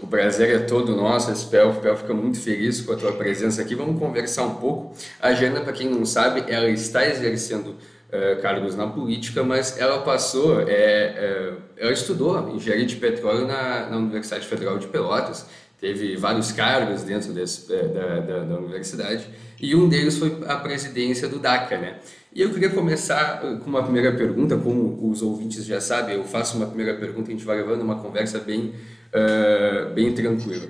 O prazer é todo nosso, Espel. O Pel fica muito feliz com a tua presença aqui. Vamos conversar um pouco. A Jana, para quem não sabe, ela está exercendo cargos na política, mas ela passou, ela estudou engenharia de petróleo na Universidade Federal de Pelotas. Teve vários cargos dentro da universidade e um deles foi a presidência do DACA, né? E eu queria começar com uma primeira pergunta, como os ouvintes já sabem, eu faço uma primeira pergunta e a gente vai levando uma conversa bem tranquila.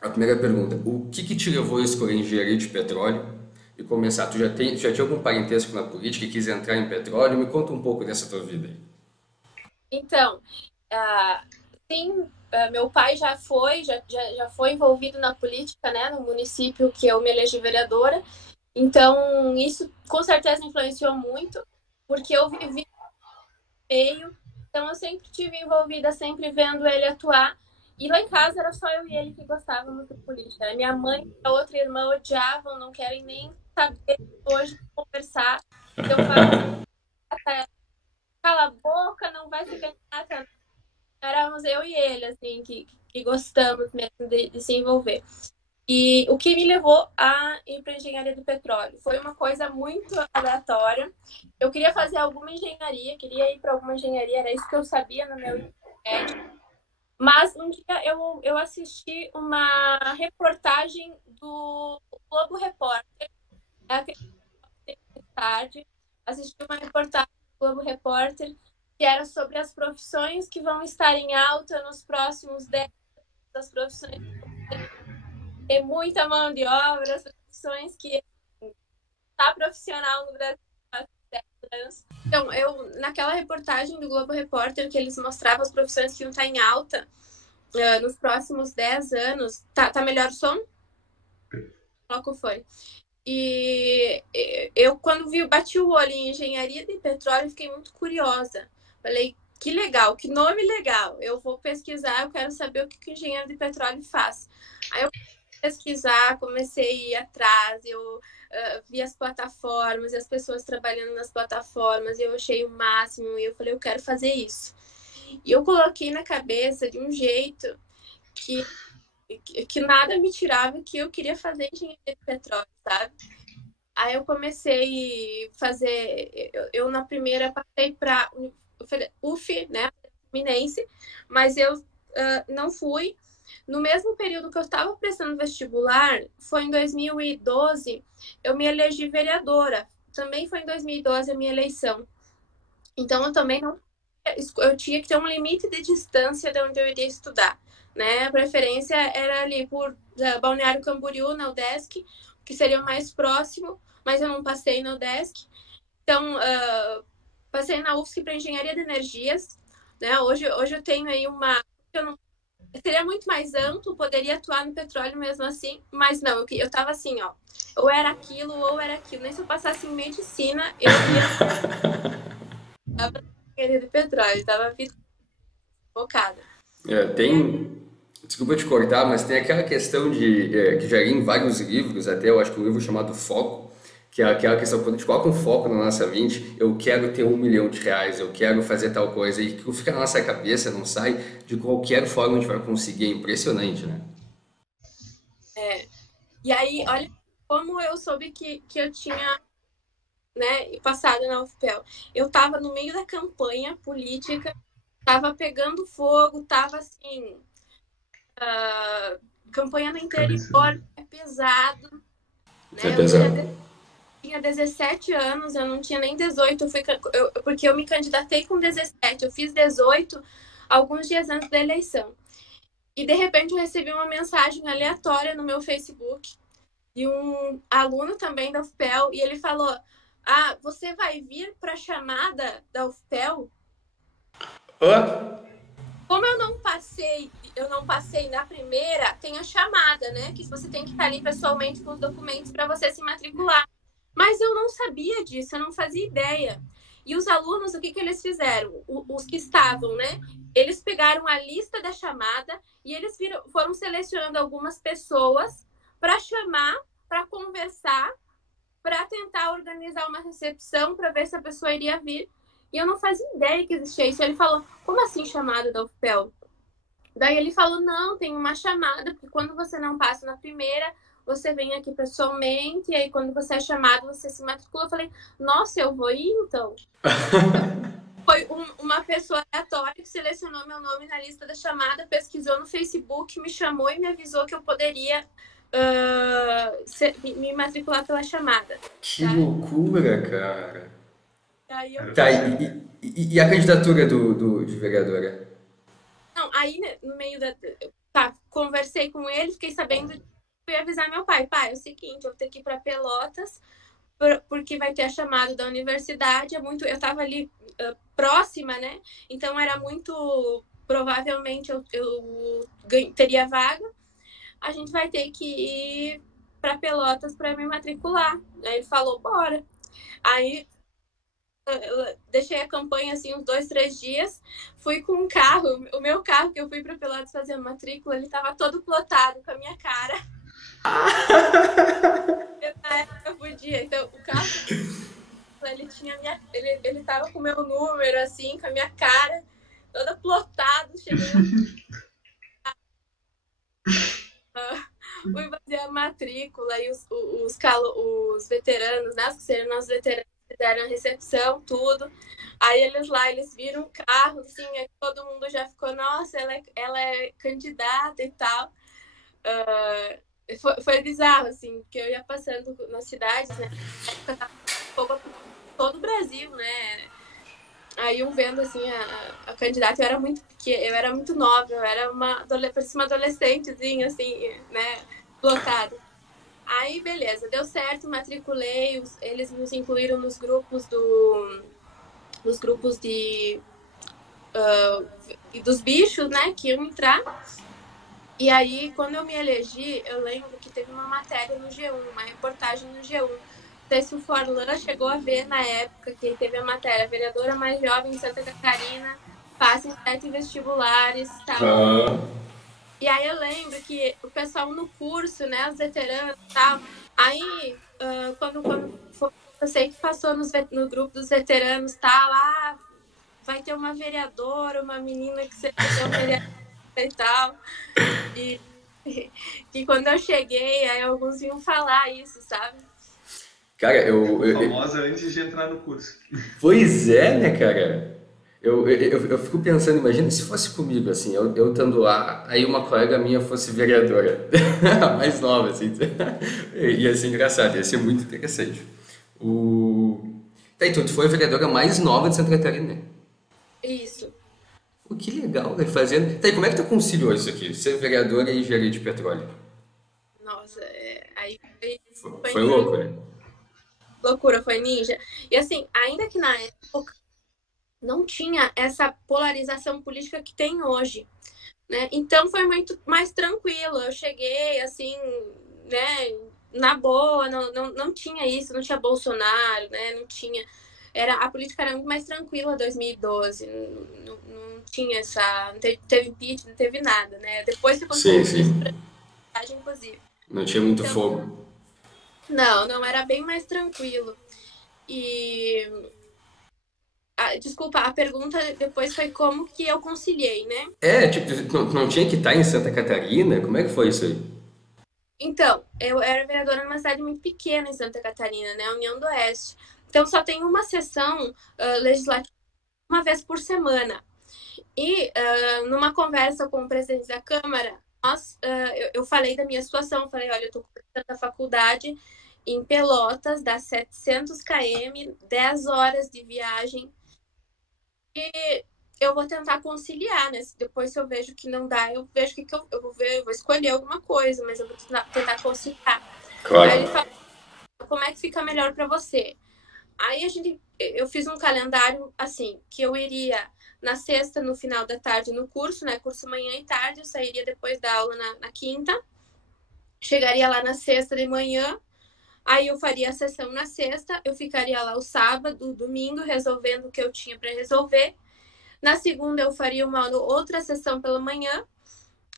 A primeira pergunta, o que que te levou a escolher engenharia de petróleo e começar? Já tinha algum parentesco na política e quis entrar em petróleo? Me conta um pouco dessa tua vida aí. Então, ah, sim, meu pai já foi envolvido na política, né, no município que eu me elegi vereadora. Então, isso com certeza influenciou muito, porque eu vivi no meio, então eu sempre tive envolvida, sempre vendo ele atuar. E lá em casa era só eu e ele que gostávamos de política, né? Minha mãe e a outra irmã odiavam, não querem nem saber hoje conversar. Eu falava, cala a boca, não vai se candidatar. Éramos eu e ele, assim, que gostamos mesmo de se envolver. E o que me levou a ir para engenharia do petróleo foi uma coisa muito aleatória. Eu queria fazer alguma engenharia, queria ir para alguma engenharia, era isso que eu sabia no meu ensino médio. Mas um dia eu assisti uma reportagem do Globo Repórter, né, tarde, assisti uma reportagem do Globo Repórter que era sobre as profissões que vão estar em alta nos próximos 10 anos, as profissões que vão ter muita mão de obra, as profissões que está profissional no Brasil há 10 anos. Então, naquela reportagem do Globo Repórter, que eles mostravam as profissões que iam estar em alta nos próximos 10 anos. Tá melhor o som? Qual foi? E eu, quando bati o olho em engenharia de petróleo, fiquei muito curiosa. Falei, que legal, que nome legal. Eu vou pesquisar, eu quero saber o que o engenheiro de petróleo faz. Aí eu pesquisar, comecei a ir atrás, eu vi as plataformas e as pessoas trabalhando nas plataformas, e eu achei o máximo, e eu falei, eu quero fazer isso. E eu coloquei na cabeça de um jeito que, que nada me tirava que eu queria fazer engenharia de petróleo, sabe? Aí eu comecei a fazer, eu na primeira passei para UF, né, Fluminense, mas eu não fui. No mesmo período que eu estava prestando vestibular, foi em 2012, eu me elegi vereadora. Também foi em 2012 a minha eleição. Então eu também não, eu tinha que ter um limite de distância de onde eu iria estudar, né? A preferência era ali por Balneário Camboriú, na UDESC, que seria o mais próximo, mas eu não passei na UDESC. Então, passei na UFSC para Engenharia de Energias, né? Hoje eu tenho aí uma... Eu não, seria muito mais amplo, poderia atuar no petróleo mesmo assim, mas não, eu tava assim, ó, ou era aquilo. Nem se eu passasse em medicina, eu ia para engenharia de petróleo, tava focada. E aí, Tem, desculpa te cortar, mas tem aquela questão que já li em vários livros, até eu acho que um livro chamado Foco, que é aquela questão, quando a gente coloca um foco na nossa mente, eu quero ter R$ 1 milhão, eu quero fazer tal coisa, e que fica na nossa cabeça, não sai, de qualquer forma a gente vai conseguir, é impressionante, né? e aí, olha como eu soube que eu tinha, né, passado na UFPEL. Eu estava no meio da campanha política, estava pegando fogo, estava assim, campanha no interior, é pesado, É né? pesado. Tinha 17 anos, eu não tinha nem 18, porque eu me candidatei com 17, eu fiz 18 alguns dias antes da eleição. E de repente eu recebi uma mensagem aleatória no meu Facebook de um aluno também da UFPEL, e ele falou: Ah, você vai vir para a chamada da UFPEL? Ó, Como eu não passei na primeira, tem a chamada, né? Que você tem que estar ali pessoalmente com os documentos para você se matricular. Mas eu não sabia disso, eu não fazia ideia. E os alunos, o que, que eles fizeram? Os que estavam, né? Eles pegaram a lista da chamada e eles foram selecionando algumas pessoas para chamar, para conversar, para tentar organizar uma recepção para ver se a pessoa iria vir. E eu não fazia ideia que existia isso. Ele falou: Como assim chamada da UFPEL? Daí ele falou, não, tem uma chamada, porque quando você não passa na primeira, você vem aqui pessoalmente, e aí quando você é chamado, você se matricula. Eu falei, nossa, eu vou ir então. Foi uma pessoa aleatória que selecionou meu nome na lista da chamada, pesquisou no Facebook, me chamou e me avisou que eu poderia me matricular pela chamada. Que Tá? loucura, cara. Aí eu Tá, fui. e a candidatura de vereadora? Não, aí né, no meio da. Tá, conversei com ele, fiquei sabendo. Fui avisar meu pai: pai, é o seguinte, eu vou ter que ir para Pelotas, porque vai ter a chamada da universidade. É muito. Eu tava ali próxima, né? Então era muito. Provavelmente eu teria vaga. A gente vai ter que ir para Pelotas para me matricular. Aí ele falou: bora. Aí eu deixei a campanha assim uns 2, 3 dias, fui com um carro, o meu carro que eu fui para Pelotas fazer a matrícula, ele tava todo plotado com a minha cara. Na época eu podia, então o carro ele tinha ele tava com o meu número assim, com a minha cara toda plotado, cheguei fui fazer a matrícula e os veteranos, né, que seriam nossos veteranos, fizeram a recepção, tudo. Aí eles viram o carro, assim, todo mundo já ficou, nossa, ela é candidata e tal. Foi bizarro, assim, porque eu ia passando nas cidades, né? Fogo todo o Brasil, né? Aí vendo assim a candidata, eu era muito nova, eu era uma adolescentezinha, assim, né? Bloqueada. Aí, beleza, deu certo, matriculei, eles nos incluíram nos grupos dos bichos, né, que iam entrar. E aí, quando eu me elegi, eu lembro que teve uma matéria no G1, uma reportagem no G1. Não sei se o Forlana chegou a ver na época que teve a matéria, vereadora mais jovem em Santa Catarina, passa em 7 vestibulares, tal. E aí eu lembro que o pessoal no curso, né, os veteranos e tal, aí quando eu sei que passou no grupo dos veteranos, tal, vai ter uma vereadora, uma menina que você vai ter um vereador e tal. E que quando eu cheguei, aí alguns iam falar isso, sabe? Cara, Famosa antes de entrar no curso. Pois é, né, cara? Eu fico pensando, imagina se fosse comigo, assim, eu estando lá, aí uma colega minha fosse vereadora, a mais nova, assim. Ia ser engraçado, ia ser muito interessante. Tá, então, tu foi a vereadora mais nova de Santa Catarina. Isso. Pô, que legal, né? Fazendo. Tá, e como é que tu conciliou isso aqui? Ser vereadora e engenharia de petróleo? Nossa, aí Foi louco, né? loucura, foi ninja. E assim, ainda que na época não tinha essa polarização política que tem hoje, né? Então foi muito mais tranquilo. Eu cheguei assim, né, na boa, não tinha isso, não tinha Bolsonaro, né? Não tinha. A política era muito mais tranquila em 2012. Não tinha essa. Não teve impeachment, não teve nada, né? Depois que aconteceu Sim, isso, sim. inclusive. Não tinha muito Então, fogo. não, era bem mais tranquilo. E desculpa, a pergunta depois foi como que eu conciliei, né? É, tipo, não tinha que estar em Santa Catarina? Como é que foi isso aí? Então, eu era vereadora numa cidade muito pequena em Santa Catarina, né? União do Oeste. Então, só tem uma sessão legislativa uma vez por semana. E numa conversa com o presidente da Câmara, eu falei da minha situação. Falei, olha, eu estou cursando a faculdade em Pelotas, dá 700 km, 10 horas de viagem. E eu vou tentar conciliar, né? Depois, se eu vejo que não dá, eu vejo que eu vou ver, eu vou escolher alguma coisa, mas eu vou tentar conciliar. Aí ele Claro. fala, como é que fica melhor para você? Aí eu fiz um calendário assim, que eu iria na sexta, no final da tarde, no curso, né? Curso manhã e tarde, eu sairia depois da aula na quinta, chegaria lá na sexta de manhã, aí eu faria a sessão na sexta, eu ficaria lá o sábado, o domingo, resolvendo o que eu tinha para resolver. Na segunda, eu faria uma outra sessão pela manhã,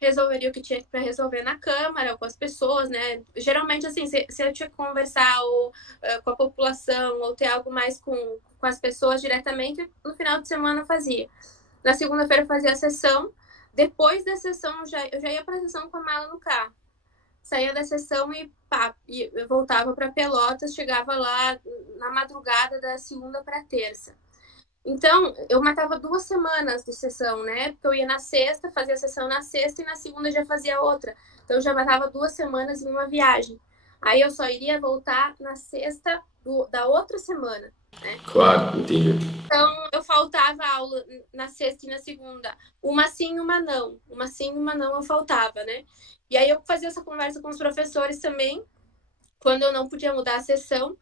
resolveria o que tinha para resolver na Câmara, ou com as pessoas, né? Geralmente, assim, se eu tinha que conversar ou, com a população, ou ter algo mais com as pessoas diretamente, no final de semana eu fazia. Na segunda-feira eu fazia a sessão, Depois da sessão, eu já ia para a sessão com a mala no carro. Saía da sessão e pá, eu voltava para Pelotas, chegava lá na madrugada da segunda para terça. Então, eu matava 2 semanas de sessão, né? Porque eu ia na sexta, fazia a sessão na sexta e na segunda já fazia outra. Então, eu já matava 2 semanas em uma viagem. Aí eu só iria voltar na sexta da outra semana, né? Claro, entendi. Então, eu faltava aula na sexta e na segunda. Uma sim, uma não. Uma sim, uma não eu faltava, né? E aí eu fazia essa conversa com os professores também. Quando eu não podia mudar a sessão,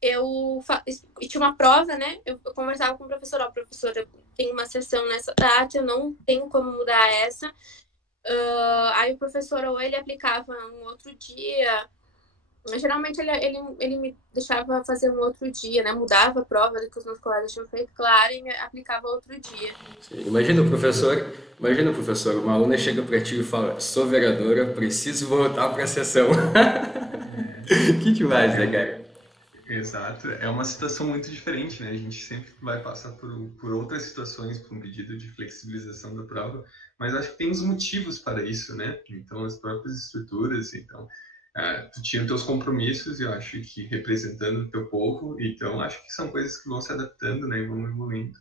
e tinha uma prova, né? Eu conversava com o professor, ó, professor, eu tenho uma sessão nessa data, eu não tenho como mudar essa. Aí o professor, ou ele aplicava um outro dia. Geralmente ele me deixava fazer um outro dia, né? Mudava a prova que os meus colegas tinham feito, claro, e me aplicava outro dia. Sim. Imagina, professor, uma aluna chega para ti e fala, sou vereadora, preciso voltar para a sessão. Que demais, né, cara? Exato, é uma situação muito diferente, né? A gente sempre vai passar por outras situações, por um pedido de flexibilização da prova, mas acho que tem os motivos para isso, né? Então, as próprias estruturas, então, tu tinha os teus compromissos, eu acho que representando o teu povo, então acho que são coisas que vão se adaptando, né? E vão evoluindo.